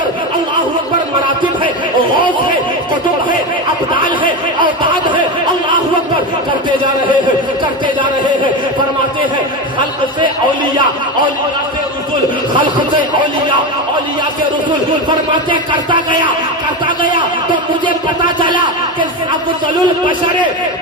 اندر اللہ اکبر مراتب ہے، غوث ہے، قطب ہے، ابدال ہے، اوتاد ہے، اللہ اکبر کرتے جا رہے ہیں، کرتے جا رہے ہیں. فرماتے ہیں خلق سے اولیاء، اولیاء سے رسول، خلق سے اولیاء، اولیاء سے رسول. فرماتے کرتا گیا تو مجھے پتا چلا کہ افضل البشر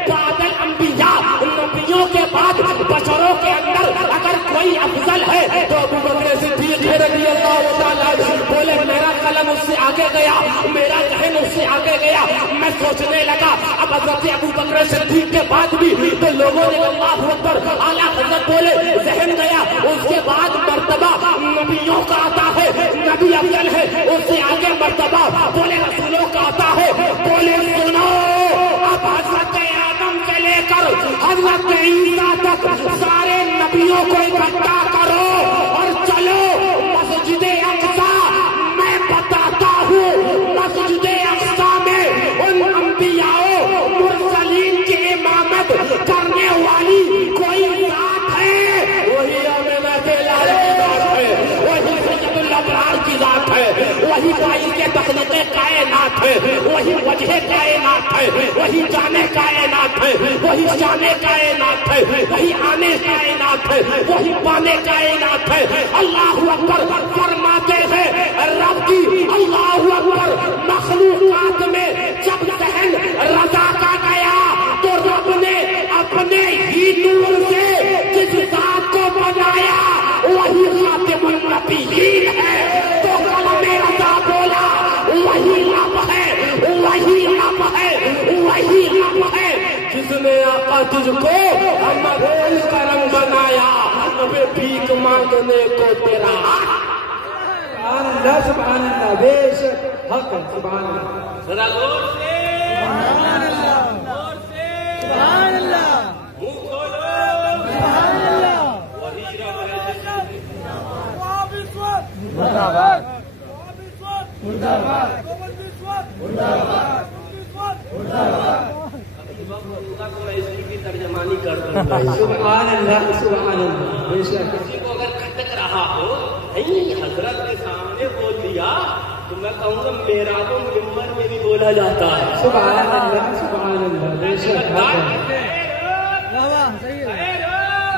بعد الانبیاء، نبیوں کے بعد بشروں کے اندر اگر کوئی افضل ہے تو ابو بکر صدیق رضی اللہ تعالیٰ. بولے میرا قلم اس سے آگے گیا، میرا ذہن اس سے آگے گیا. میں سوچنے لگا اب حضرت ابو بکر صدیق کے بعد بھی تو لوگوں نے اللہ اکبر اعلیٰ حضرت بولے، ذہن گیا. اس کے بعد مرتبہ نبیوں کا آتا ہے، نبی افضل ہے. اس سے آگے مرتبہ بولے رسولوں کا آتا ہے. بولے سنو اب حضرت آدم سے لے کر حضرت عیسیٰ تک سارے نبیوں کو اکٹھا کرو اور چلو مسجد اقصی. میں بتاتا ہوں مسجد اقصی میں ان انبیاء مرسلین کی امامت کرنے والی کوئی ذات ہے، وہی آمنہ لال کی ذات ہے، وہی سید الابرار کی ذات ہے، وہی بائی کے تخلیق کائنات ہے، وہی وجہ کائنات ہے، وہی جانے کائنات ہے، وہی جانے کائنات ہے، وہی آنے کائنات ہے، وہی پانے کائنات ہے. اللہ اکبر فرماتے ہیں رب کی اللہ اکبر مخلوقات میں جب ذہن رضا کا گیا تو رب نے اپنے ہی نور سے جس ذات کو بنایا وہی خاتم النبیین ہے. تو قلم رضا بولا وہی رب ہے، وہی رب ہے، وہی رب ہے جس نے آقا تجھ کو مغول کا رنگ بنایا. ہمیں بھیک مانگنے کو تیرا سبحان اللہ، سبحان اللہ، بے شک حق ہے. سبحان اللہ، ذرا غور سے سبحان اللہ، غور سے سبحان اللہ، منہ کھولو سبحان اللہ. وہی رب ہے جس نے مرد آباد، مرد آباد، مرد آباد، مرد آباد. میں اس کی بھی ترجمانی کر دوں گا. سبحان اللہ، سبحان اللہ، بے شک. کسی کو اگر کھٹک رہا ہو نہیں حضرت کے سامنے بول دیا تو میں کہوں گا میرا تو ممبر میں بھی بولا جاتا ہے. سبحان اللہ، سبحان اللہ، بے شک حق ہے. واہ واہ، صحیح ہے.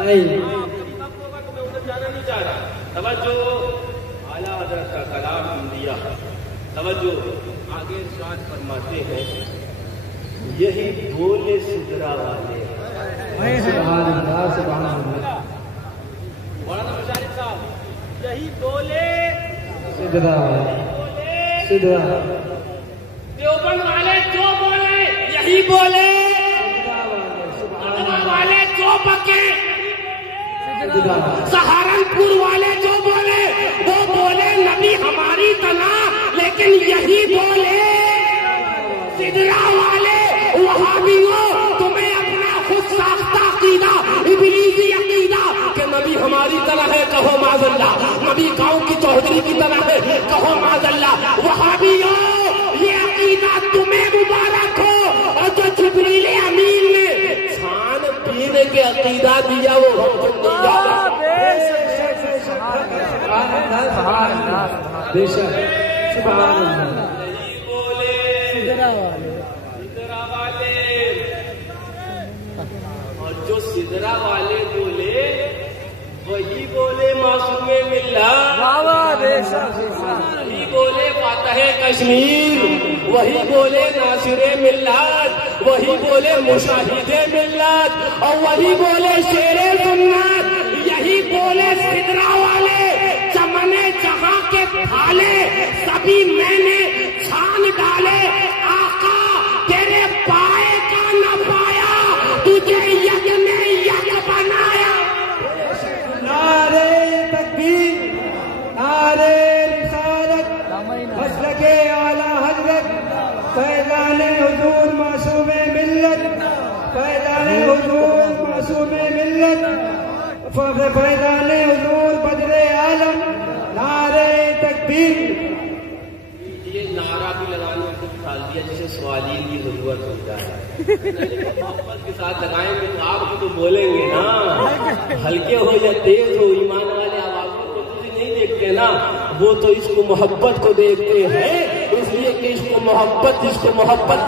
نہیں میں ادھر جانا نہیں چاہ رہا. توجہ اعلیٰ حضرت کا کلام دیا. توجہ آگے ارشاد فرماتے ہیں یہی بولے سدرا والے. سبحان اللہ، سبحان اللہ. مولانا مشارف صاحب یہی بولے سدرا سدرا دیوبند والے جو بولے یہی بولے، والے جو بکے، سہارنپور والے جو بولے وہ بولے نبی ہماری طرح، لیکن یہی بولے سدرا والے وہابیوں تمہیں اپنا خود ساختہ عقیدہ ابلیسی عقیدہ کہ نبی ہماری طرح ہے کہو معاذ اللہ، نبی گاؤں کی چودھری کی طرح ہے کہو معاذ اللہ. وہابیوں یہ عقیدہ تمہیں مبارک ہو، اور جو جبریل امین نے چھان پینے کے عقیدہ دیا وہ ہم کو نہیں جاتا. سبحان اللہ، بے شک سبحان اللہ. سدرا والے اور جو سدرا والے بولے وہی بولے معصوم ملت، وہی بولے فاتح کشمیر، وہی بولے ناصر ملت، وہی بولے مشاہد ملت، اور وہی بولے شیر سنت. یہی بولے سدرا والے چمن جہاں کے تھالے سبھی میں نے چھان ڈالے، آقا تیرے پائے کا نہ پایا تجھے یک نے یک بنایا. نعرے تکبیر، نعرے رسالت، مسلک اعلیٰ حضرت فیضان حضور معصوم ملت، فیضان حضور معصوم ملت، فیضان حضور بدر عالم. نعرے تکبیر. یہ نعرہ بھی لگانے کو ڈال دیا جسے سوالین کی ضرورت ہوتا ہے. محبت کے ساتھ لگائیں گے تو آپ تو بولیں گے نا، ہلکے ہو یا تیز ہو ایمان والے آوازوں کو تجھے نہیں دیکھتے نا. وہ تو عشق و محبت کو دیکھتے ہیں، اس لیے کہ عشق و محبت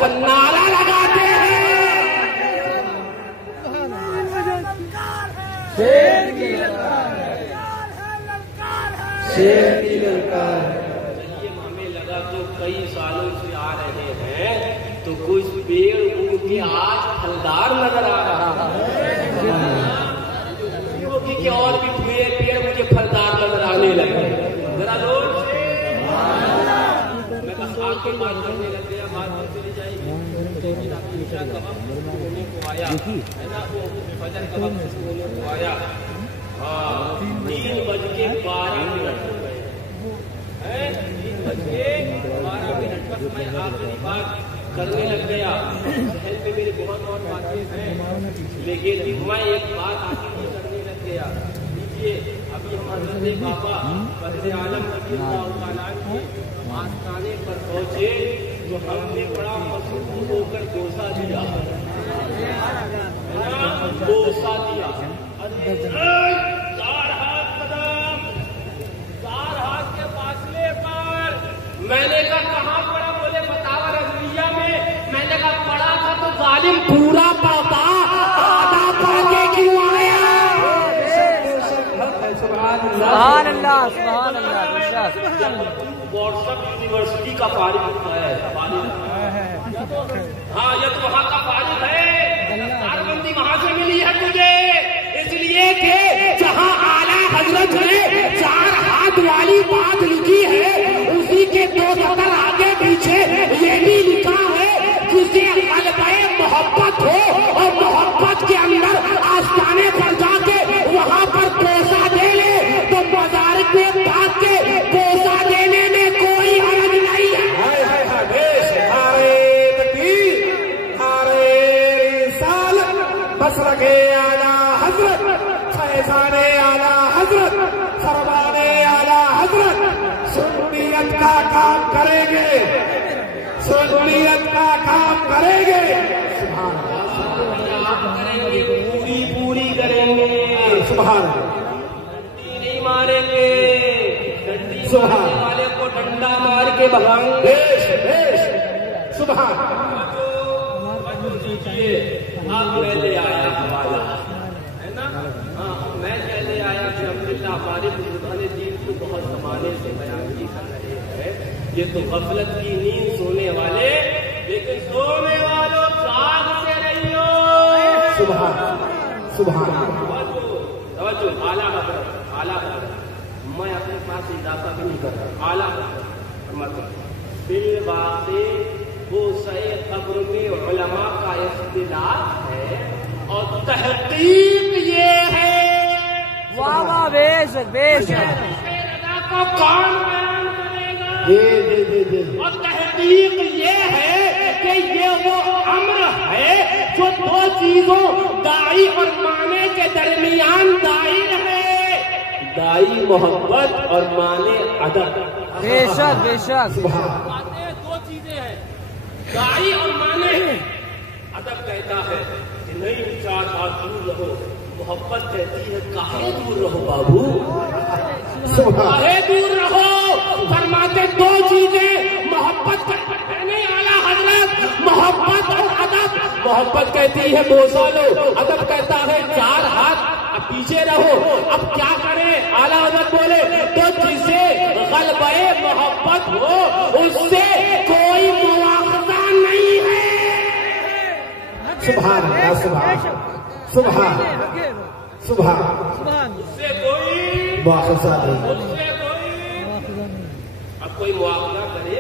کا نعرہ لگاتے ہیں۔ شیر کی للکار یہ ہمیں لگا تو کئی سالوں سے آ رہے ہیں تو کچھ پیڑ ان کے آج پھلدار نظر آ رہا ہے، کہ اور بھی پیڑ مجھے پھلدار نظر آنے لگے۔ ذرا لوگ میں بس آپ کی بات کرنے لگ گیا، بات چلی جائے گی۔ عشاء کا وقت ہونے کو آیا ہے نا، وہ فجر کا وقت ہونے کو آیا، 3:12 ہو گئے، 3:12 پر میں آخری بات کرنے لگ گیا۔ ذہن میں میرے بہت اور باتیں ہیں، لیکن میں ایک بات آخری کرنے لگ گیا۔ دیکھیے ابھی ہم حضرت بابا فضل عالم رضی اللہ تعالیٰ عنہ کے آستانے پر پہنچے تو ہم نے بڑا مصروف ہو کر بوسہ دیا، بوسہ دیا۔ میں نے کہا کہاں پڑا؟ بولے فتاوی رضویہ میں۔ میں نے کہا پڑھا تھا تو ظالم پورا پڑھتا، آدھا پڑھ کے کیوں آیا؟ سبحان اللہ سبحان اللہ۔ واٹس ایپ یونیورسٹی کا فارغ ہوتا ہے، ہاں یہ تو وہاں کا فارغ ہے، کاربندی وہاں سے ملی ہے تجھے، اس لیے کہ جہاں اعلیٰ حضرت نے 4 ہاتھ والی بات لکھی ہے، اسی کے 2 سطر آگے پیچھے یہ بھی لکھا ہے جسے قلبِ محبت ہو اور محبت کے اندر آستانے پر جا کے وہاں پر بوسہ دے لے تو مزارک میں بھاگ کے بوسہ دینے میں کوئی حرج نہیں ہے۔ مسلک اعلیٰ حضرت، فیضان اعلیٰ حضرت، فرمان اعلیٰ حضرت سنیت کا کام کریں گے، سنیت کا کام کریں گے، پوری کریں گے، سبحان ڈنڈی نہیں ماریں گے، ڈنڈی مارنے والے کو ڈنڈا مار کے بھگائیں گے۔ سبحان اب میں لے آیا حوالہ ہے نا، ہاں میں لے آیا کہ الحمدللہ ہمارے بزرگان دین کو بہت زمانے سے بیان کی کر رہے ہیں، یہ تو غفلت کی نیند سونے والے، لیکن سونے والوں جاگ سے نہیں ہو۔ سبحان توجہ، اعلیٰ حضرت، اعلیٰ حضرت، میں اپنے پاس اضافہ بھی نہیں کر رہا، اعلیٰ حضرت مطلب بالواقع بوسہ قبر میں علماء کا اختلاف ہے اور تحقیق یہ ہے، واہ واہ، بے شک بے شک، کو کون بیان کرے گا؟ اور تحقیق یہ ہے کہ یہ وہ امر ہے جو 2 چیزوں داعی اور مانے کے درمیان دائر ہے، داعی محبت اور مانے ادب۔ بے شک بے شک، 2 چیزیں ہیں، داعی اور مانے۔ ادب کہتا ہے کہ نہیں 4 ہاتھ دور رہو، محبت کہتی ہے کہاں دور رہو بابو، کہاں دور رہو۔ فرماتے 2 چیزیں محبت ہے نہیں اعلیٰ حضرت، محبت اور ادب۔ محبت کہتی ہے بوسہ لو، ادب کہتا ہے 4 ہاتھ اب پیچھے رہو۔ اب کیا کریں؟ اعلیٰ حضرت بولے تو جسے غلبہ محبت ہو اس سے کوئی مواخذہ نہیں ہے۔ سبحان اللہ، سبحان سبحان، اس سے کوئی مواخذہ نہیں، اس سے کوئی اب کوئی مواخذہ کرے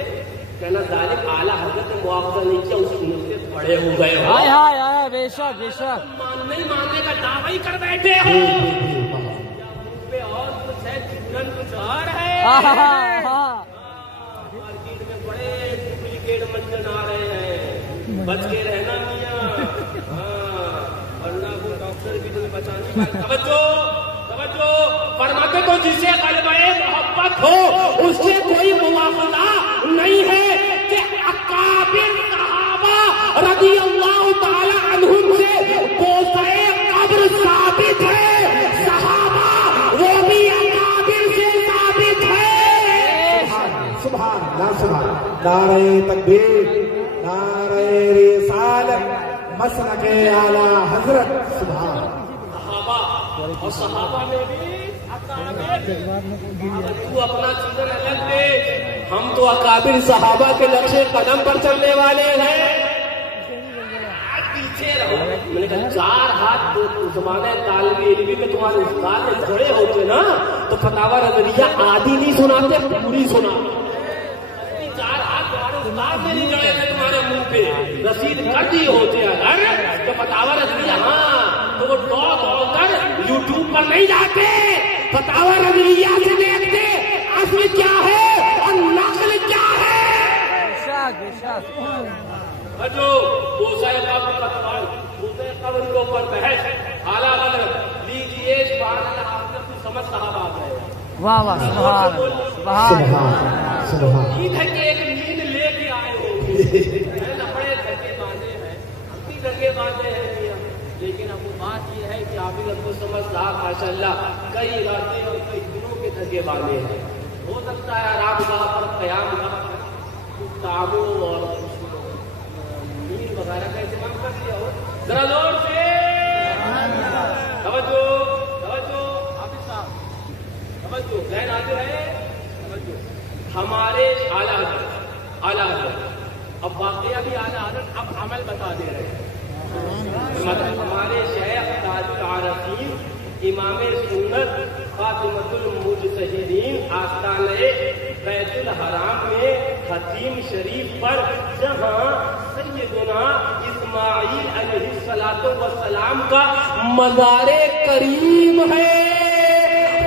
کہنا ظالم اعلیٰ حضرت نے مواخذہ نہیں کیا، اس میں سے پڑے ہو گئے ہو، ہائے ہائے ہائے، بے شک بے شک، نہیں ماننے کا دعوی کر بیٹھے ہو، ان پہ اور کچھ ہے، چکن کچھ اور ہے۔ مارکیٹ میں بڑے ڈپلیکیٹ منجن آ رہے ہیں، بچ کے رہنا میاں، ورنہ وہ ڈاکٹر بھی تمہیں بچا نہیں پائے۔ توجہ فرماتے تو جسے غلبہ محبت ہو اس سے کوئی مواخذہ نہیں ہے کہ اکابر صحابہ رضی اللہ تعالی عنہم سے بوسہ قبر ثابت ہے، صحابہ وہ بھی اکابر سے ثابت ہے۔ اللہ سبحان نعرہ تکبیر نعرہ رسالت مسلک اعلی حضرت سبحان صحابہ اور صحابہ میں بھی تو اپنا چیزن الگ دے، ہم تو اکابر صحابہ کے نقش قدم پر چلنے والے ہیں. پیچھے رہو. میں نے کہا 4 ہاتھ زمانہ طالب علمی میں تمہارے استاد میں کھڑے ہوتے نا تو فتاوی رضویہ آدھی نہیں سناتے، پوری سنا. 4 ہاتھ تمہارے استاد میں نہیں جڑے تھے تمہارے منہ پہ، رسید کر دی ہوتے اگر تو فتاوی رضویہ ہاں تو وہ دوڑ کر یوٹیوب پر نہیں جاتے، فتاوی رضویہ سے دیکھتے اصل کیا ہے اور نقل کیا ہے. جو دوسرے قبر کا سوال، دوسرے قبر کے اوپر بحث اعلیٰ حضرت لیجیے سمجھ صاحب آپ ہے. واہ واہ سبحان سبحان نیند ہے کہ ایک نیند لے کے آئے ہو بڑے دھکے باندھے ہیں، ہم بھی دھکے باندھے ہیں لیکن اب وہ بات یہ ہے کہ آپ کو سمجھدار ماشاء اللہ کئی راتیں اور کئی دنوں کے دھکے باندھے ہیں. ہو سکتا ہے آرام گاہ پر قیام گاہ کتابوں اور وغیرہ کا اہتمام کر دیا ہو. ذرا زور سے توجہ توجہ حافظ صاحب توجہ ذہن آتے ہیں توجہ. ہمارے اعلیٰ حضرت اب واقعہ بھی اعلیٰ حضرت اب عمل بتا دے رہے ہیں. ہمارے شیخ تاج العارفین امام سنت فاطمۃ المجتہدین آستانہ بیت الحرام میں حتیم شریف پر جہاں سیدنا اسماعیل علیہ السلام کا مزار کریم ہے،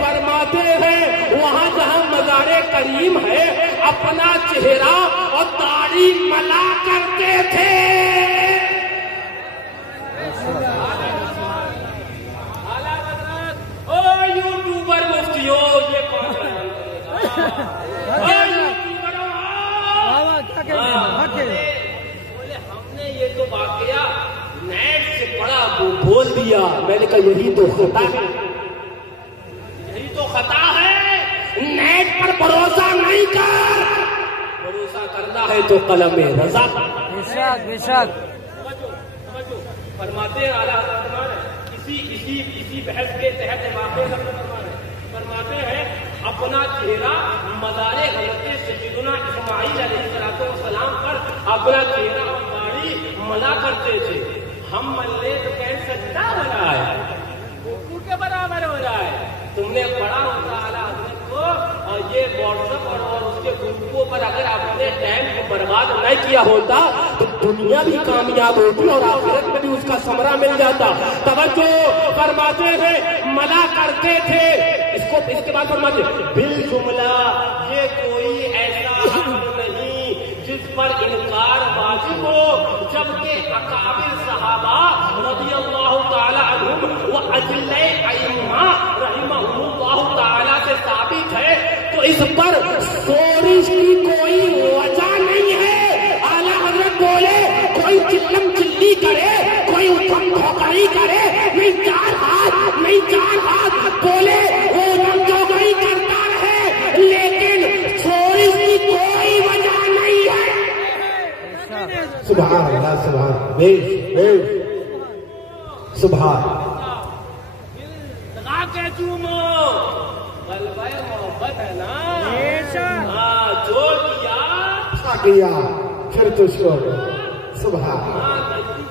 فرماتے ہیں وہاں جہاں مزار کریم ہے اپنا چہرہ اور داڑھی ملا کرتے تھے. یوٹیوبر مفتیو یہ کون بولے ہم نے یہ تو واقعہ نیٹ سے پڑا بول دیا. میں نے کہا یہی تو خطا ہے، یہی تو خطا ہے. نیٹ پر بھروسہ نہیں کر، بھروسہ کرنا ہے تو قلم رضا. بے شک فرماتے ہیں اعلیٰ حضرت اسی بحث کے تحت واقعہ فرماتے ہیں اپنا چہرہ مزار حضرت سیدنا اسماعیل علیہ السلام پر اپنا چہرہ اور داڑھی ملا کرتے تھے. ہم ملے تو کہیں سجدہ ہو رہا ہے، رکوع کے برابر ہو رہا ہے. تم نے پڑھا ہوتا اعلیٰ حضرت کو اور یہ واٹس ایپ اور اس کے گروپوں پر اگر آپ نے ٹائم کو برباد نہ کیا ہوتا تو دنیا بھی کامیاب ہوتی اور آخرت میں بھی اس کا ثمرہ مل جاتا. توجہ فرماتے ہیں ملا کرتے تھے. اس کے بعد فرماتے بالجملہ یہ کوئی ایسا حق نہیں جس پر انکار واجب ہو، جبکہ اکابر صحابہ رضی اللہ تعالی عنہم و اجلہ ائمہ رحمہم اللہ تعالی سے ثابت ہے تو اس پر شورش کی کوئی وجہ نہیں ہے. اعلیٰ حضرت بولے کوئی چلم چلی کرے، کوئی اتم دھوکائی کرے، نہیں 4 ہاتھ بولے وہ اتم دھوکائی کرتا رہے لیکن شورش کی کوئی وجہ نہیں ہے. سبحان اللہ سبحان سبحان محبت ہے نا جو کیا پھر تجھ کو سبحان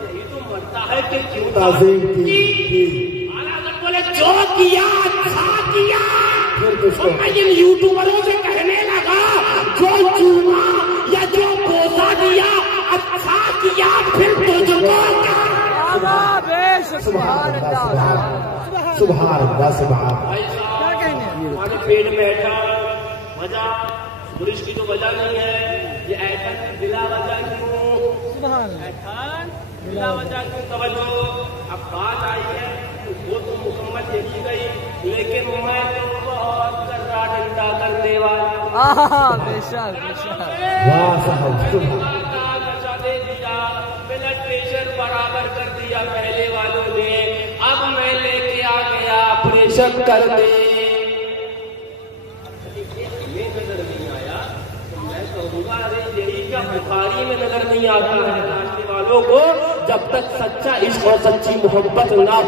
یہی تو مرتا ہے کہ کیوں تعظیم کی بولے جو کیا اچھا کیا. پھر تجھ کو میں ان یوٹیوبروں سے کہنے لگا جو چوما یا جو بوسا دیا اچھا کیا پھر تجھ کو سبحان اللہ سبحان ہمارے پیٹ میں ایٹھا وجہ برش کی تو وجہ نہیں ہے، یہ ایٹھن بلا وجہ کیوں، ایٹھن بلا وجہ کیوں. توجہ اب بات آئی ہے وہ تو مکمل دیکھی گئی لیکن میں تو بہت کرا ڈنڈا کرنے والا دے دیا، بلڈ پریشر برابر کر دیا پہلے والوں نے، اب میں لے کے آ گیا آپریشن کر دے. نظر نہیں آیا تو میں تو ہوگا ارے یہی کیا بخاری میں نظر نہیں آتا ہے ناچنے والوں کو جب تک سچا عشق اور سچی محبت نہ ہو.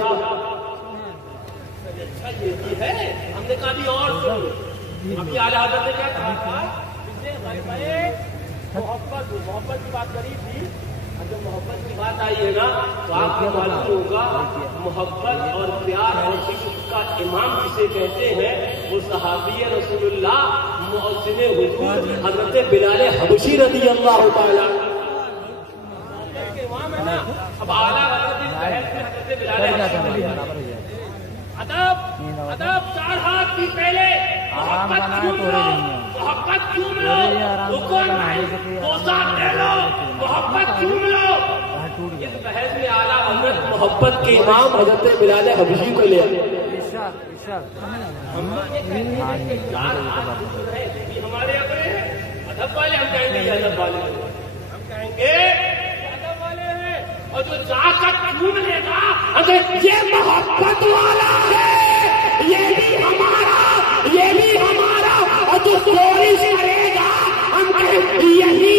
اچھا یہ ہے ہم نے کہا بھی اور سن ابھی اعلیٰ حضرت نے کیا کہا تھا محبت کی بات کری تھی. جب محبت کی بات آئی ہے نا تو آپ کو معلوم ہوگا محبت اور پیار اور عشق کا امام جسے کہتے ہیں وہ صحابی رسول اللہ محسن حضور حضرت بلال حبشی رضی اللہ تعالیٰ امام ہے نا. اب اعلیٰ حضرت بلال ادب 4 ہاتھ کی پہلے محبت کیوں ملو محبت کیوں ملو. اس بحث میں اعلیٰ حضرت محبت کے امام حضرت بلال حبشی کو لے ہمارے اپنے ادب والے ہم کہیں گے ادب والے ہم کہیں گے ادب والے ہیں اور جو جا کر چون لے گا اگر یہ محبت والا ہے یہ بھی ہمارا اور جو چوری کرے گا ہم کہیں یہی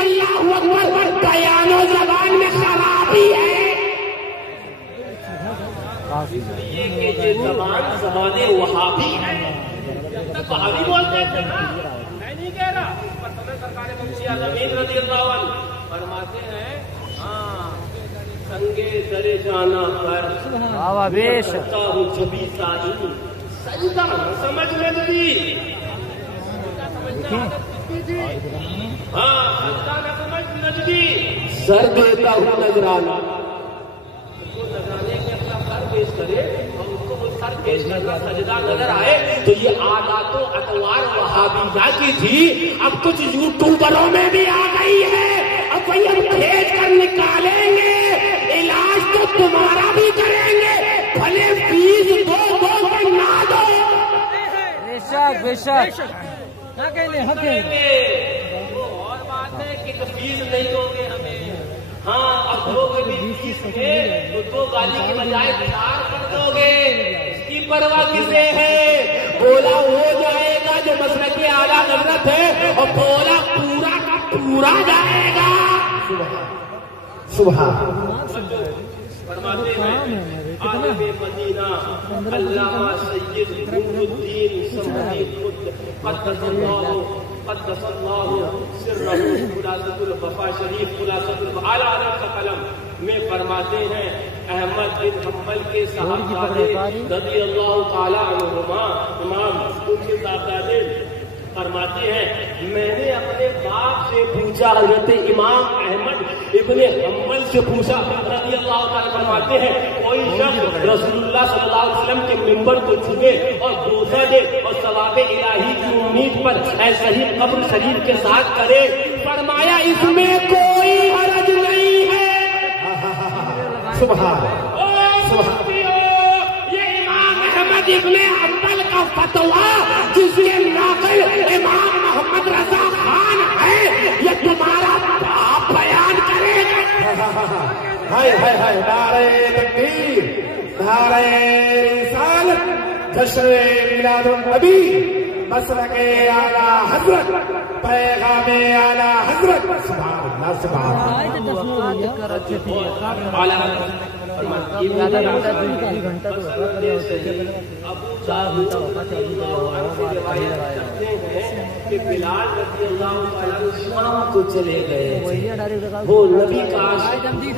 اللہ اکبر بیان و زبان میں خرابی ہے. یہ زبان وہابی ہے. جب تک وہابی بولتے تھے نا میں نہیں کہہ رہا پر سرکار مفتی اعظمین رضی اللہ عنہ فرماتے ہیں ہاں سنگے درے جانا پر سجدہ ہوں جبھی سائی سجدہ سمجھ نجدی ہاں سجدہ نہ سمجھ نجدی سر دیتا ہوں نذرانہ نذرانے میں اپنا سر پیش کرے اور ان کو وہ سر پیش کرنا سجدہ نظر آئے تو یہ عادات و اطوار وہابیہ کی تھی. اب کچھ یوٹیوبروں میں بھی آ گئی ہے. اب وہی ہم کھینچ کر نکالیں گے علاج تو تمہارا بھی کریں گے بھلے فیس دو کہ نہ دو. بے شک اور بات ہے کہ فیس نہیں دو گے ہمیں. ہاں اب دو گے بھی فیس ہے تو 2 گالی کی بجائے 4 کر دو گے. اس کی پرواہ کسے ہے؟ بولا ہو جائے گا جو مسلک اعلیٰ حضرت ہے اور بولا پورا کا پورا جائے گا. سبحان فرماتے ہیں عالم مدینہ علامہ سید نور الدین سمدی قدس اللہ سرہ خلاصۃ الوفا شریف خلاصۃ اعلیٰ حضرت کا قلم میں فرماتے ہیں احمد بن حنبل کے صحابہ رضی اللہ تعالیٰ عنہما امام ان کے صاحبزادے فرماتے ہیں میں نے اپنے باپ سے پوچھا حضرت امام احمد ابن حنبل سے پوچھا رضی اللہ تعالیٰ فرماتے ہیں کوئی شخص رسول اللہ صلی اللہ علیہ وسلم کے منبر کو چھوے اور بوسہ دے اور ثواب الہی کی امید پر ایسا ہی قبر شریف کے ساتھ کرے فرمایا اس میں کوئی حرج نہیں ہے. سبحان یہ امام احمد ابن حنبل کا فتویٰ جس کے ناقل امام محمد رضا خان ہے یہ تمہارا باپ بیان کرے گا. ہائے ہائے ہائے نعرہ تکبیر نعرہ رسالت جشن میلاد النبی مسلک اعلیٰ حضرت پیغام اعلیٰ حضرت سبحان اللہ سبحان کہ بلال رضی اللہ تعالیٰ شام کو چلے گئے وہ نبی کا عاشق ظاہری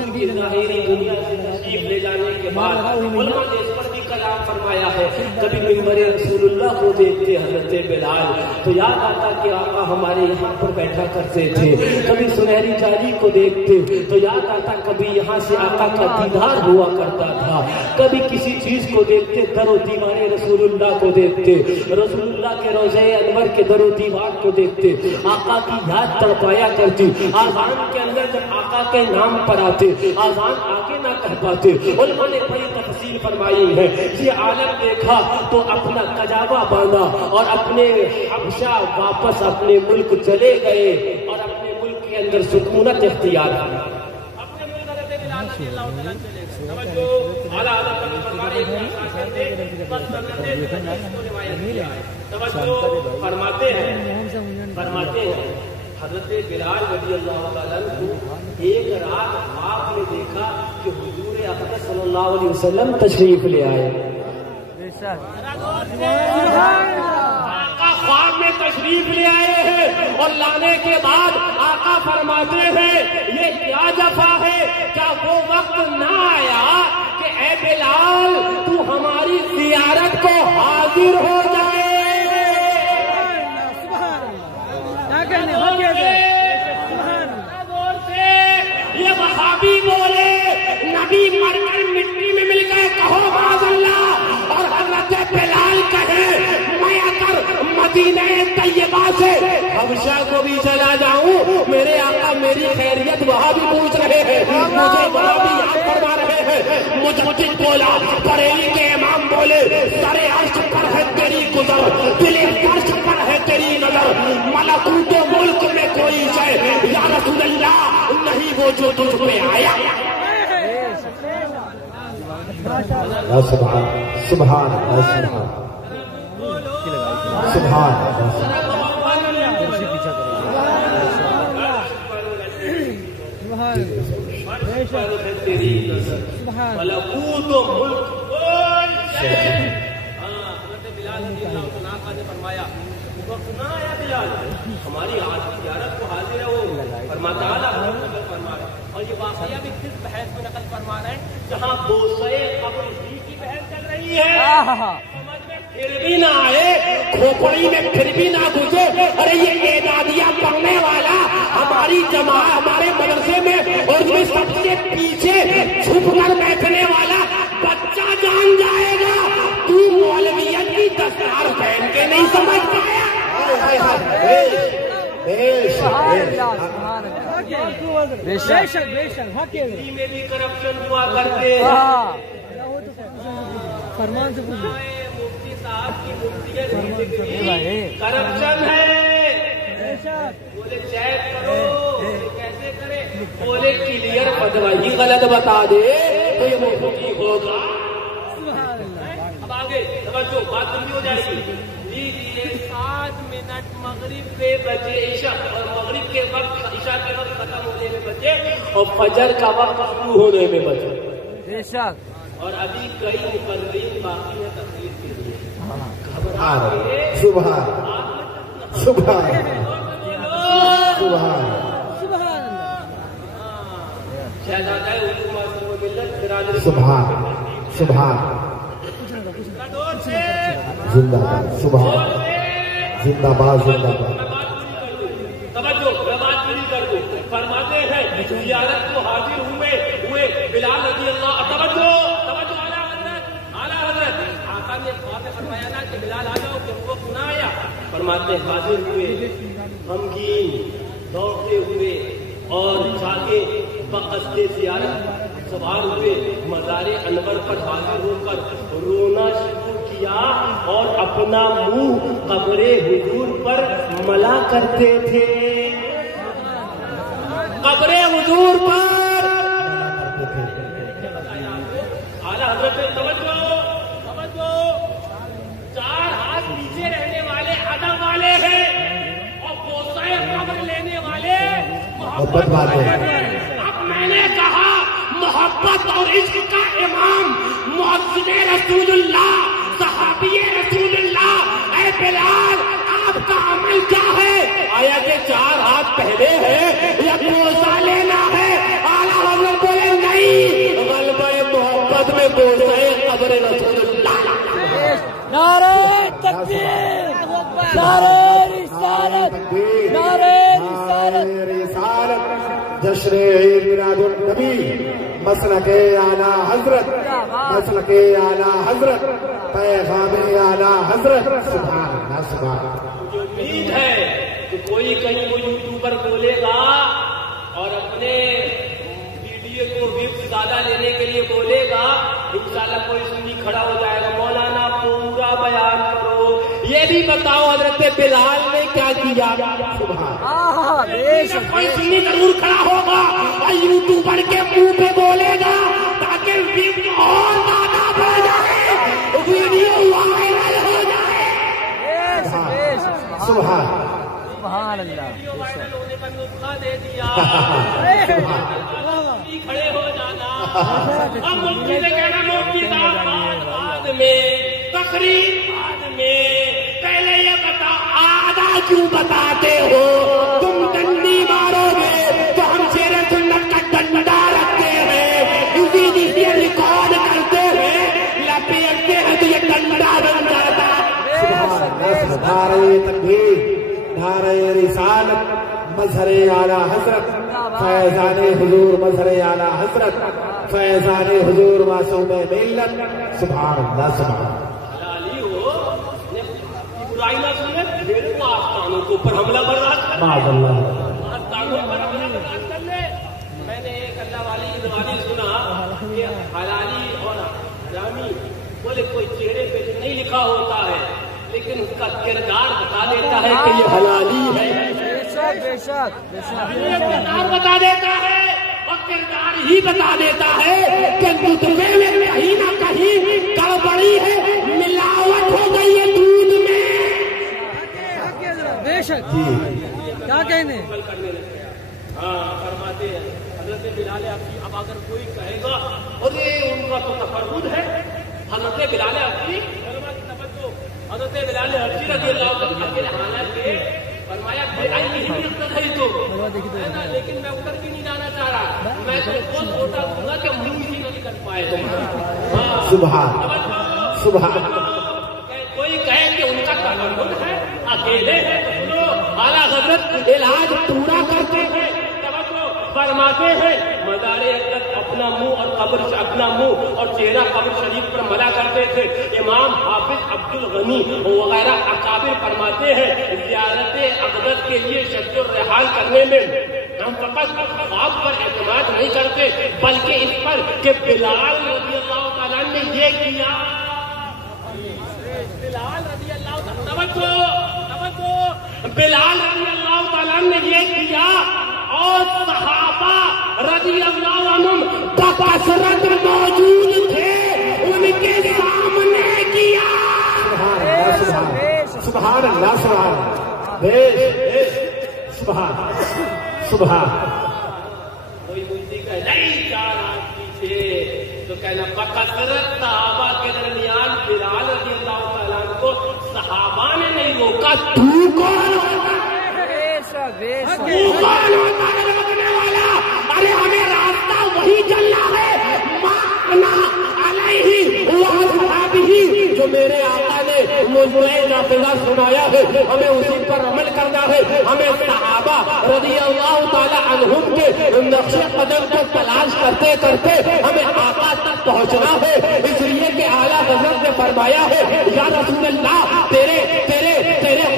دنیا سے تشریف لے جانے کے بعد علماء نے اس پر بھی کلام فرمایا ہے. کبھی منبر رسول اللہ کو دیکھتے حضرت بلال تو یاد آتا کہ آقا ہمارے یہاں پر بیٹھا کرتے تھے. کبھی سنہری جالی کو دیکھتے تو یاد آتا کبھی یہاں سے آقا کا دیدار ہوا کرتا تھا. کبھی کسی چیز کو دیکھتے در و دیوار رسول اللہ کو دیکھتے رسول اللہ کے روضہ انور کے در و دیوار کو دیکھتے آقا کی یاد تڑپایا کرتی. آذان کے اندر جب آقا کے نام پر آتے آذان آگے نہ کہہ پاتے. علماء نے بڑی تفصیل فرمائی ہے. یہ عالم دیکھا تو اپنا کجاوا باندھا اور اپنے حبشہ واپس اپنے ملک چلے گئے اور اپنے ملک کے اندر سکونت اختیار کی. فرماتے ہیں حضرت بلال رضی اللہ تعالیٰ عنہ کو ایک رات خواب میں دیکھا کہ حضور اقدس صلی اللہ علیہ وسلم تشریف لے آئے. آقا خواب میں تشریف لے آئے ہیں اور لانے کے بعد آقا فرماتے ہیں یہ کیا جفا ہے, کیا وہ وقت نہ آیا کہ اے بلال تو ہماری زیارت کو حاضر ہو جائے. یہ وہابی بولے نبی مر کر مٹی میں مل گئے کہو معاذ اللہ, اور حضرت بلال کہے میں اگر مدینہ طیبہ سے حبشہ کو بھی چلا جاؤں میرے آقا میری خیریت وہاں بھی پوچھ رہے ہیں, مجھے وہاں بھی یاد فرما رہے ہیں. مجدد بولا, بریلی کے امام بولے سرے عرش پر ہے تیری گزر, دلے فرش پر ہے تیری نظر, ملکوت ملک میں کوئی شے یا رسول اللہ نہیں وہ جو تجھ پہ آیا. سبحان سبحان سبحان ملکوت و ملک کوئی شے. حضرت بلال رضی اللہ عنہ نے فرمایا سنا یا بلال ہماری زیارت کو حاضر ہے وہ فرماتا فرما رہا, اور یہ واقعہ بھی کس بحث میں نقل فرما رہے ہیں جہاں بوسے قبر ہی کی بحث چل رہی ہے, سمجھ میں پھر بھی نہ آئے, کھوپڑی میں پھر بھی نہ گھسے. ارے یہ اعدادیہ پڑھنے والا ہماری جماعت ہمارے مدرسے میں اور میں سب سے پیچھے چھپ کر بیٹھنے والا بچہ جان جائے گا تو مولویت کی دستار پہن کے نہیں سمجھ پایا. میں بھی کرپشن ہوا کرتے فرمان سے مفتی صاحب کی کرپشن ہے. بولے چیک کرو کیسے کرے, بولے کلیئر فتوی غلط بتا دے تو یہ مفتی ہوگا. اب آگے توجہ بات سمجھی ہو جائے گی. لیجیے 7 منٹ مغرب پہ بجے عشاء, اور مغرب کے وقت عشاء کے وقت ختم ہونے میں بچے اور فجر کا وقت شروع ہونے میں بچے. اور ابھی کئی مقررین باقی ہیں تقریر کے لیے. سبحان سبحان سبحان شہزادہ اردو معصوم ملت برادری سبحان سبحان زندہ باد سبحان زندہ باد زندہ باد. توجہ میں بات پوری کر دوں. فرماتے ہیں زیارت کو حاضر ہوئے بلال رضی اللہ. توجہ اعلیٰ حضرت آقا نے خواب میں فرمایا نا کہ بلال آ جاؤ کہ وہ نہ آیا. فرماتے حاضر ہوئے غمگین دوڑتے ہوئے اور جا کے بقصد زیارت سوار ہوئے مزار انور پر حاضر ہو کر رونا شروع کیا اور اپنا منہ قبر حضور پر ملا کرتے تھے. قبر حضور پر اعلیٰ حضرت توجہ 4 ہاتھ نیچے رہنے والے ادب والے ہیں اور بوسائے قبر لینے والے محبت والے ہیں. اب میں نے کہا محبت اور عشق کا امام مؤذن رسول اللہ صحابی رسول اللہ اے بلال آپ کا عمل کیا ہے؟ آیا کہ 4 ہاتھ پہلے ہیں یا بوسہ لینا ہے؟ اعلیٰ حضرت بولے نہیں, غلبہ محبت میں بوسہ قبر رسول اللہ. نعرہ تکبیر, نعرہ رسالت, نعرہ رسالت, جشن عید میلاد النبی, مسلک اعلیٰ حضرت, مسلک اعلیٰ حضرت, پیغام اعلیٰ حضرت. سبحان اللہ سبحان. مجھے امید ہے کہ کوئی کہیں وہ یوٹیوبر بولے گا اور اپنے ویڈیو کو ویوز زیادہ لینے کے لیے بولے گا, انشاءاللہ کوئی سنی کھڑا ہو جائے گا مولانا پورا بیان کرو. یہ بھی بتاؤ حضرت بلال نے کیا کیا. کوئی سنی ضرور کھڑا ہوگا اور یوٹیوبر کے منہ پہ بولے گا تاکہ ویوز اور زیادہ بڑھ جائے, ویڈیو وائرل ہو جائے. سبحان سبحان اللہ وائرل ہونے کا نسخہ دے دیا کھڑے ہو جانا اب مفتی سے کہنا مفتی صاحب بعد میں تقریر بعد میں پہلے یہ بتا آدھا کیوں بتاتے ہو تم ڈنڈی مارو گے تو ہم شیر سنت کا ڈنڈا رکھتے ہیں اسی ریکارڈ کرتے ہیں لپیٹتے ہیں تو یہ ڈنڈا بن جاتا نعرہ تکبیر نعرہ رسالت مظہر اعلیٰ حضرت فیضان حضور مظہر اعلیٰ حضرت فیضان حضور معصوم ملت سبحان اللہ سبحان حلالی ہو برائی نہ سنے پھر وہ آستانوں کے اوپر حملہ برداشت کر معاذ اللہ آستانوں پر حملہ برداشت کر لے میں نے ایک اللہ والی سنا کہ حلالی اور حرامی بولے کوئی چہرے پہ نہیں لکھا ہوتا ہے لیکن اس کا کردار بتا دیتا ہے کہ یہ حلالی ہے بے شک کردار بتا دیتا ہے اور کردار ہی بتا دیتا ہے کہ نطفے میں کہیں نہ کہیں گڑبڑی ہے ملاوٹ ہو گئی ہے دودھ میں بے شک کیا کہنے ہاں فرماتے ہیں حضرت بلال ابی اب اگر کوئی کہے گا ارے ان کا تو تفرد ہے حضرت بلال ابی حضرت بلال ابی رضی اللہ عنہ کے حالات کے فرمایا لیکن میں ادھر بھی نہیں جانا چاہ رہا میں تو خود ووٹا دوں گا کہ منہ ہی نہیں کر پائے سبحان سبحان کوئی کہے کہ ان کا تفرد ہے اکیلے ہیں اعلیٰ حضرت علاج پورا کرتے ہیں فرماتے ہیں مزار حضرت اپنا منہ اور قبر سے اپنا منہ اور چہرہ قبر شریف پر ملا کرتے تھے امام حافظ عبد الغنی وغیرہ اکابر فرماتے ہیں زیارت اقدس کے لیے شد الرحال کرنے میں ہم فقط خواب پر اعتماد نہیں کرتے بلکہ اس پر کہ بلال رضی اللہ تعالیٰ نے یہ کیا بلال رضی اللہ بلال رضی اللہ تعالیٰ نے یہ کیا اور صحابہ رضی اللہ عنہم بکثرت موجود تھے ان کے سامنے کیا سبحان اللہ سبحان سبحان سبحان کوئی مجھے کہ نہیں جا رہا پیچھے تو کہنا بکثرت صحابہ کے درمیان بلال رضی اللہ تعالیٰ کو صحابہ نے نہیں روکا تو کون ہوتا روکنے والا ارے ہمیں راستہ وہی چلنا ہے جو میرے آقا نے مجھے نافذہ سنایا ہے ہمیں اسی پر عمل کرنا ہے ہمیں صحابہ رضی اللہ تعالی عنہم کے نقش قدم کو تلاش کرتے کرتے ہمیں آقا تک پہنچنا ہے اس لیے کہ اعلیٰ حضرت نے فرمایا ہے یا رسول اللہ تیرے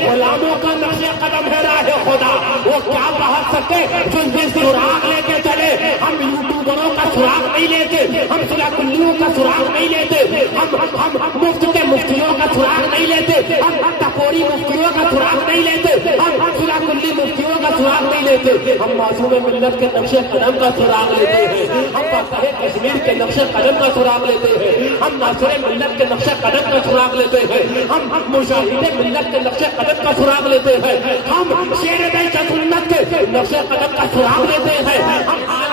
غلاموں کا نقش قدم ہے راہ خدا وہ کیا پہنچ سکتے جو سراغ لے کے چلے ہم یوٹیوبروں کا سراغ نہیں لیتے ہم سلاح کلیوں کا سراغ نہیں لیتے ہم مفت کے مفتیوں کا سراغ نہیں لیتے ہم ٹکوری مفتیوں کا سراغ نہیں لیتے ہم سلاح کلی مفتیوں کا سراغ نہیں لیتے ہم معصوم ملت کے نقش قدم کا سراغ لیتے ہیں ہم فاتح کشمیر کے نقش قدم کا سراغ لیتے ہیں ہم ناصر ملت کے نقش قدم کا سراغ لیتے ہیں ہم مجاہد ملت کے نقش قدم کا سراغ لیتے ہیں ہم شیر بیت سنت کے نقش قدم کا سراغ لیتے ہیں ہم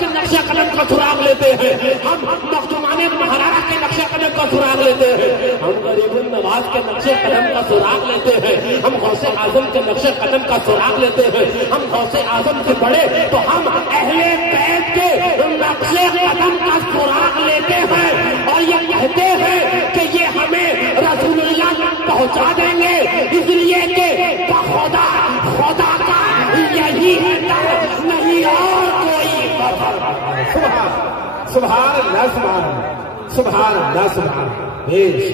کے نقش قدم کا سراغ لیتے ہیں ہم مخدومان مہارا کے نقش قدم کا سراغ لیتے ہیں ہم غریب النواز کے نقش قدم کا سراغ لیتے ہیں ہم غوث اعظم کے نقش قدم کا سراغ لیتے ہیں ہم غوث اعظم سے بڑے تو ہم اہل بیت کے نقش قدم کا سراغ لیتے ہیں اور یہ کہتے ہیں کہ یہ ہمیں رسول اللہ تک پہنچا دیں گے اس لیے کہ خدا کا یہی نہیں اور کوئی سبحان اللہ سبحان اللہ سبحان بیش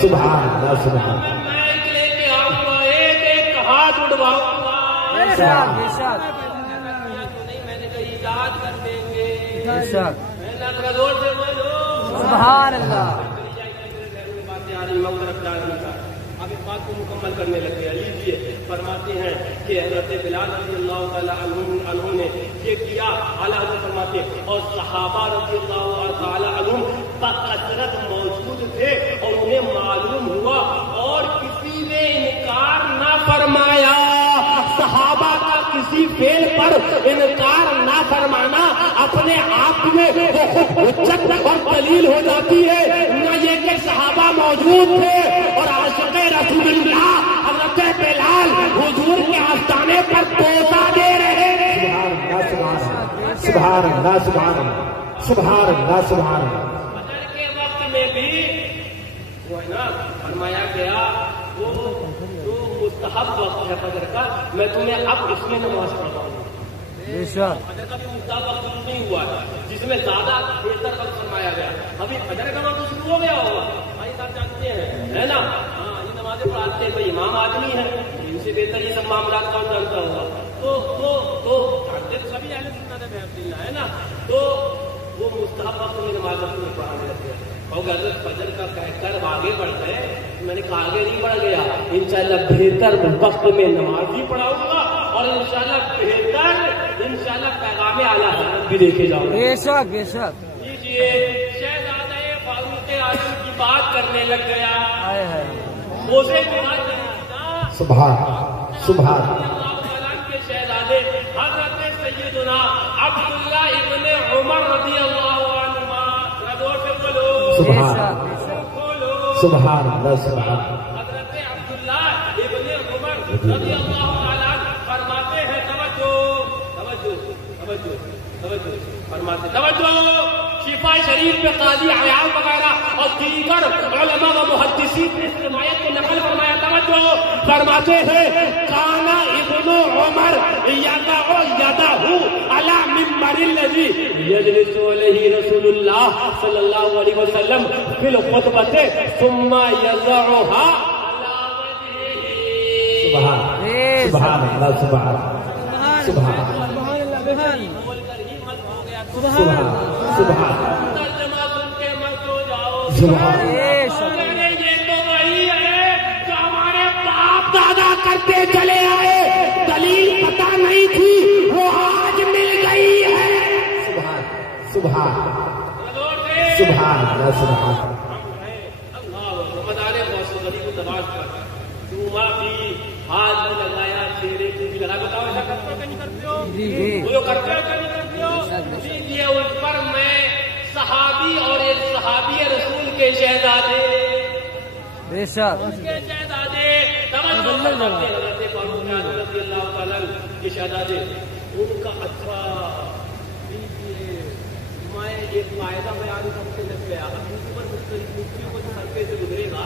سبحان اللہ سبحان ایک ہاتھ اٹھواؤں گا میں نے کہی یاد کر دیں گے زور سے بولو سبحان اللہ اب اس بات کو مکمل کرنے لگے لیجیے فرماتے ہیں کہ حضرت بلال رضی اللہ تعالیٰ عنہ نے یہ کیا اعلیٰ حضرت فرماتے اور صحابہ رضی اللہ تعالیٰ عنہ بکثرت موجود تھے اور انہیں معلوم ہوا اور کسی نے انکار نہ فرمایا. صحابہ کا کسی فعل پر انکار نہ فرمانا اپنے آپ میں حجت اور دلیل ہو جاتی ہے. نہ یہ کہ صحابہ موجود تھے اور عاشق رسول اللہ حضرت بلال حضور کے آستانے پر پوزا دے رہے ہیں. سبحان اللہ سبحان اللہ سبحان اللہ سبحان اللہ. فجر کے وقت میں بھی وہ ہے نا فرمایا گیا وہ جو مستحب وقت ہے فجر کا میں تمہیں اب اس میں نماز پڑھاؤں گا. فجر کا بھی مستحب وقت شروع نہیں ہوا ہے جس میں زیادہ بہتر وقت فرمایا گیا. ابھی فجر کا وقت شروع ہو گیا ہوگا بھائی صاحب جانتے ہیں ہے نا. ہاں یہ نمازیں پڑھاتے ہیں بھائی امام آدمی ہے ان سے بہتر یہ سب معاملات کون جانتا ہوگا. تو جانتے تو سبھی اہل سنت ہے عبداللہ ہے نا. تو وہ مستحب وقت میں نماز اپنے پڑھانے لگتے ہیں. اور حضرت فجر کا کہہ کر آگے بڑھ گئے. میں نے کہا آگے نہیں بڑھ گیا انشاءاللہ بہتر وقت میں نماز بھی پڑھاؤں گا اور انشاءاللہ بہتر انشاءاللہ پیغام اعلیٰ حضرت بھی دیکھے جاؤں گا. بے شک بے شک. لیجیے شہزادہ فاروق اعظم کی بات کرنے لگ گیا. موزے کی بات کرنا سبحان سبحان کے شہزادے حضرت سیدنا عبداللہ ابن عمر رضی اللہ عنہ ردور سے بولو سبحان سبحان اللہ سبحان. حضرت عبداللہ ابن عمر رضی اللہ تعالیٰ فرماتے ہیں توجہ توجہ توجہ توجہ فرماتے توجہ. شفا شریف پہ قاضی عیاض وغیرہ اور دیگر علماء و محدثین نے اس روایت کو نقل فرمایا. توجہ فرماتے ہیں کانا ابن عمر یضع یدہ علی منبر الذی یجلس علیہ رسول اللہ صلی اللہ علیہ وسلم فی الخطبۃ ثم یضعها سبحان سبحان اللہ سبحان سبحان سبحان سبحان ترجمہ سن کے مت ہو جاؤ. سبحان یہ تو وہی ہے جو ہمارے باپ دادا کرتے چلے آئے. دلیل پتہ نہیں تھی وہ آج مل گئی ہے. سبحان سبحان سبحان اللہ سبحان. مدارے بہت غریب کو تباہ کر چوما بھی ہاتھ میں لگایا چہرے کو بھی لگا. بتاؤ ایسا کرتے ہو کہ نہیں کرتے ہو؟ وہ جو کرتے ہو کہ نہیں کرتے ہو؟ لیجیے اس پر میں صحابی اور ایک صحابی رسول کے شہزادے بے شک اس کے شہزادے توجہ فرماتے ہیں حضرت فاروق اعظم رضی اللہ تعالیٰ کے شہزادے ان کا اچھا. میں ایک قاعدہ بیان کرتے لگ گیا. اب ان پر مختلف مفتیوں کو سرپے سے گزرے گا.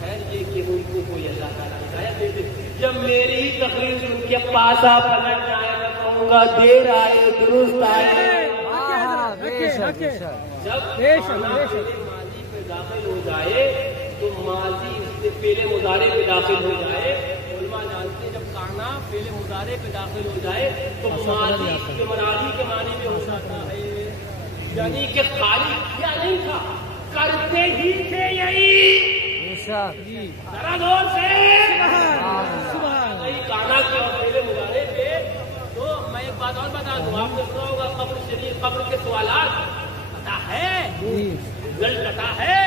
خیر یہ کہ ان کو کوئی اللہ تعالیٰ ہدایت دے دے. جب میری ہی تقریر ان کے پاس آپ پلٹ جائے میں کہوں گا دیر آئے درست آئے. جب ماضی پہ داخل ہو جائے تو ماضی اس سے پہلے مضارع پہ داخل ہو جائے. علماء جانتے ہیں جب کانا پہلے مضارع پہ داخل ہو جائے تو ماضی استمراری کے معنی میں ہو جاتا ہے. یعنی کہ خالی کیا نہیں تھا کرتے ہی تھے یہی. ذرا زور سے کانا کے اور پہلے مظاہرے پہ. تو میں ایک بات اور بتا دوں آپ نے سنا ہوگا قبر شریف قبر کے سوالات پتا ہے رزلٹ پتا ہے.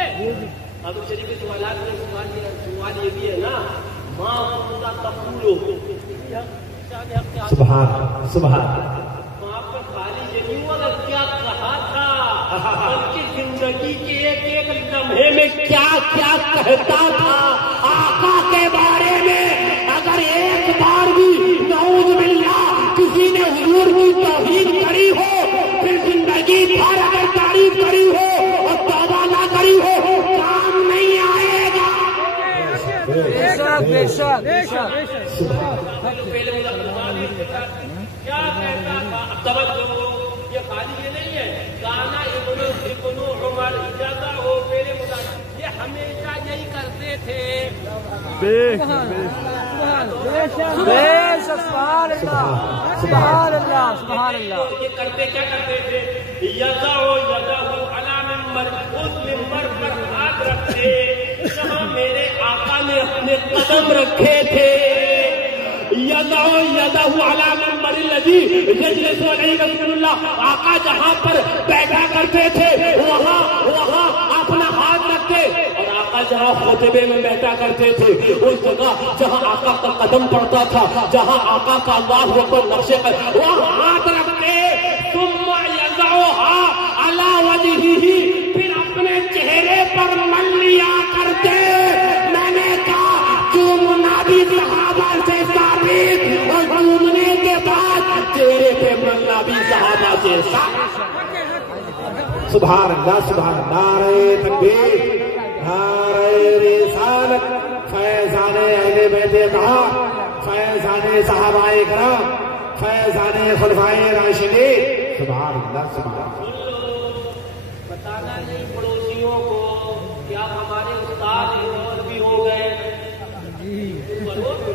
قبر شریف کے سوالات میں سوال یہ بھی ہے نا ماں کا قبول سبحان سبحان. وہاں پر خالی یہ نہیں ہوا کیا کہا تھا بلکہ زندگی کے ایک ایک لمحے میں کیا کیا کہتا تھا آقا کے بارے میں. اگر ایک بار بھی نعوذ باللہ کسی نے حضور کی توہین کری ہو پھر زندگی بھر اگر تعریف کری ہو اور توبہ نہ کری ہو کام نہیں آئے گا. بے شک بے شک. کیا کہتا تھا توجہ یہ خالی یہ نہیں ہے گانا ابن عمر جاتا ہو میرے مطابق یہ ہمیشہ یہی کرتے تھے. سبحان اللہ سبحان اللہ. یہ کرتے کیا کرتے تھے یدا ہو علی منبر اس منبر پر ہاتھ رکھتے جہاں میرے آقا نے اپنے قدم رکھے تھے. یضع یدہ علی منبر الذی یجلس علیہ رسول اللہ، آقا جہاں پر بیٹھا کرتے تھے وہاں اپنا ہاتھ رکھتے، اور آقا جہاں خطبے میں بیٹھا کرتے تھے اس جگہ جہاں آقا کا قدم پڑتا تھا، جہاں آقا کا اللہ اکبر نقشے پر وہاں ہاتھ رکھتے، ثم یضعها علی وجہہ، پھر اپنے چہرے پر مل لیا کرتے۔ میں نے کہا چومنا بھی صحابہ سے ثابت اور چومنے کے بعد چہرے پہ ملنا بھی صحابہ سے ثابت۔ سبحان اللہ سبحان اللہ، نعرہ تکبیر، نعرہ رسالت، فیضان اہل بیت کہا، فیضان صحابہ کرام، فیضان خلفائے راشدین، سبحان اللہ سبحان اللہ۔ بتانا نہیں پڑوسیوں کو کیا ہمارے استاد اور بھی ہو گئے،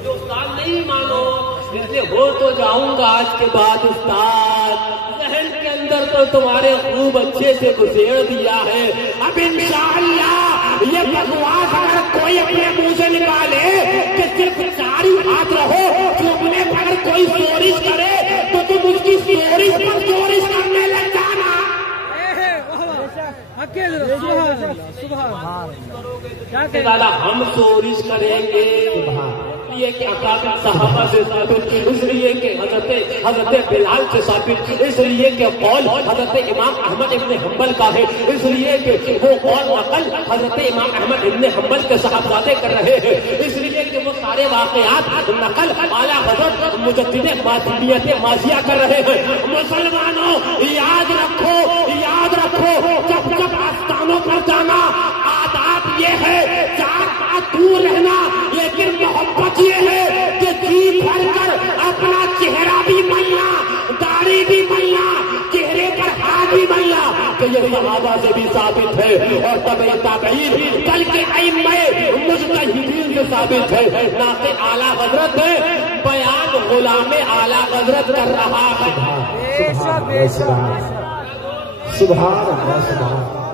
جو استاد نہیں مانو، اس لیے ہو تو جاؤں گا آج کے بعد استاد، ذہن کے اندر تو تمہارے خوب اچھے سے گزیر دیا ہے۔ اب انشاءاللہ یہ بکواس اگر کوئی اپنے منہ سے نکالے کہ صرف چاری ہاتھ رہو، چومنے پر اگر کوئی سورش کرے تو تم اس کی سورش پر سورش کرنے لگ جانا۔ دادا ہم سورش کریں گے یہ کہ اکابر صحابہ سے ثابت، اس لیے کہ حضرت بلال سے ثابت، اس لیے کہ قول حضرت امام احمد ابن حنبل کا ہے، اس لیے کہ وہ قول نقل حضرت امام احمد ابن حنبل کے صاحبزادے کر رہے ہیں، اس لیے کہ وہ سارے واقعات نقل اعلیٰ حضرت مجدد ماتمیت ماضیہ کر رہے ہیں۔ مسلمانوں یاد رکھو جب آستانوں پر جانا آداب یہ ہے، چار بات دور رہنا، لیکن محبت یہ ہے کہ جی بھر کر اپنا چہرہ بھی ملنا، داڑھی بھی ملنا، چہرے پر ہاتھ بھی ملنا، کہ یہ صحابہ سے بھی ثابت ہے اور تبع تابعین کل کے ائمہ مجتہدین سے ثابت ہے۔ ناطق اعلیٰ حضرت ہے، بیان غلام اعلیٰ حضرت کر رہا ہے۔ سبحان اللہ سبحان اللہ۔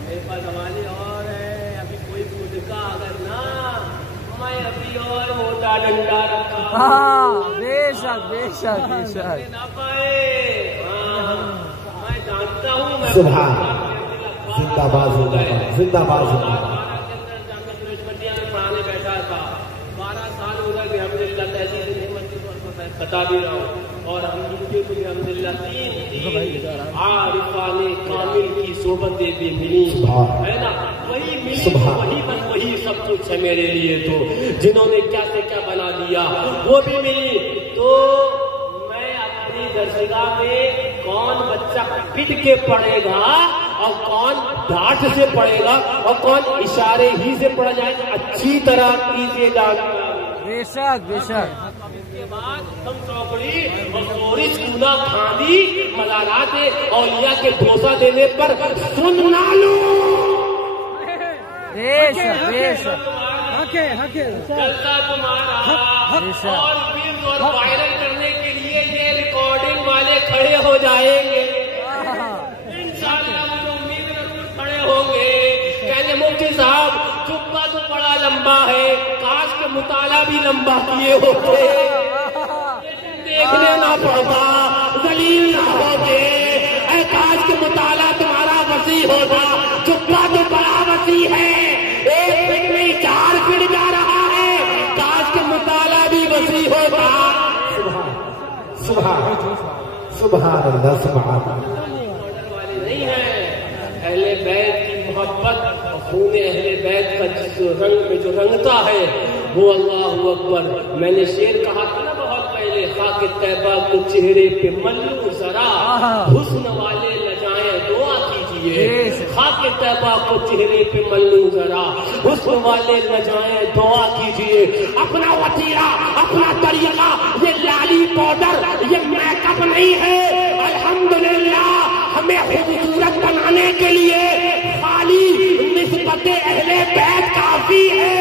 میرے پاس حوالے اور ہے، ابھی کوئی خود کا اگر نہ میں ابھی اور موٹا ڈنڈا رکھا بے شک نہ پائے، میں جانتا ہوں میں سبحان زندہ باد زندہ باد زندہ باد۔ پڑھانے بیٹھا تھا، 12 سال ہو گئے الحمدللہ، تہذیب نعمت کے طور پر بتا بھی رہا ہوں، اور ہم لوگوں کو الحمدللہ تین عارفان کامل کی صحبتیں بھی ملی ہے نا، وہی ملی، وہی سب کچھ ہے میرے لیے، تو جنہوں نے کیا سے کیا بنا دیا وہ بھی ملی۔ تو میں اپنی درسگاہ میں کون بچہ پٹ کے پڑھے گا اور کون ڈانٹ سے پڑھے گا اور کون اشارے ہی سے پڑھا جائے گا، اچھی طرح کیجیے جانا۔ بے شک کے بعد ہم چوکڑی اور سورج کونا کھاندی مزارات اولیاء کے ڈھوسا دینے پر سننا لو، چلتا تمہارا، اور فلم اور وائرل کرنے کے لیے یہ ریکارڈنگ والے کھڑے ہو جائیں گے، انشاءاللہ مجھے امید ضرور کھڑے ہوں گے، کہیں مفتی صاحب چپا تو بڑا لمبا ہے، کاش کے مطالعہ بھی لمبا کیے ہوتے، دیکھنے نہ پڑتا، ذلیل نہ ہوتے، اے کاش کے مطالعہ تمہارا وسیع ہوتا، چپا تو بڑا وسیع ہے، ایک فٹ میں 4 فٹ جا رہا ہے، کاش کے مطالعہ بھی وسیع ہوتا۔ سبحان اللہ سبحان اللہ۔ نہیں ہے اہل بیت کی محبت، خون اہل بیت کا جس رنگ میں جو رنگتا ہے وہ اللہ اکبر۔ میں نے شعر کہا تھا نا بہت پہلے، خاک طیبہ کو چہرے پہ ملو ذرا، حسن والے لجائیں دعا کیجیے، خاک طیبہ کو چہرے پہ ملو ذرا، حسن والے لجائیں دعا کیجیے۔ اپنا وسیلہ، اپنا طریقہ، یہ لالی پاؤڈر، یہ میک اپ نہیں ہے، الحمدللہ ہمیں خوبصورت بنانے کے لیے خالی نسبت اہل بیت کافی ہے،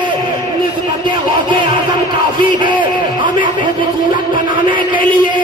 نسبت غوث اعظم کافی ہے، ہمیں خوبصورت بنانے کے لیے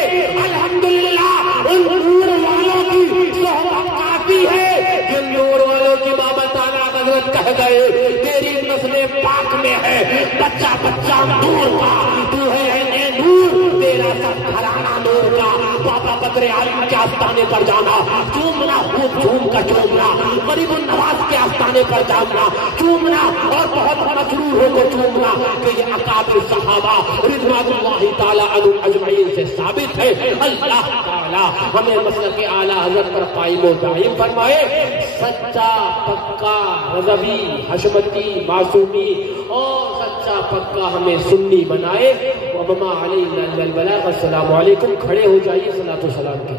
الحمدللہ ان نور والوں کی صحبت کافی ہے، جن نور والوں کی بابا تعالیٰ حضرت کہہ گئے تیری نسل پاک آنکھ میں ہے، بچہ بچہ نور کا، تو ہے اے نور، تیرا سب گھرانہ نور کا۔ بابا بدر عالم کے آستانے پر جانا، چومنا، خوب جھوم کا چومنا، غریب النواز کے آستانے پر جانا، چومنا اور بہت مسرور ہو کے چومنا کہ یہ اکابر صحابہ رضوان اللہ تعالیٰ عنہم اجمعین سے ثابت ہے۔ اللہ تعالیٰ ہمیں مسلک اعلیٰ حضرت پر قائم و دائم فرمائے، سچا پکا رضوی حشمتی معصومی اور سچا پکا ہمیں سنی بنائے۔ وما علینا الا البلاغ۔ السلام علیکم، کھڑے ہو جائیے صلاۃ و سلام کے۔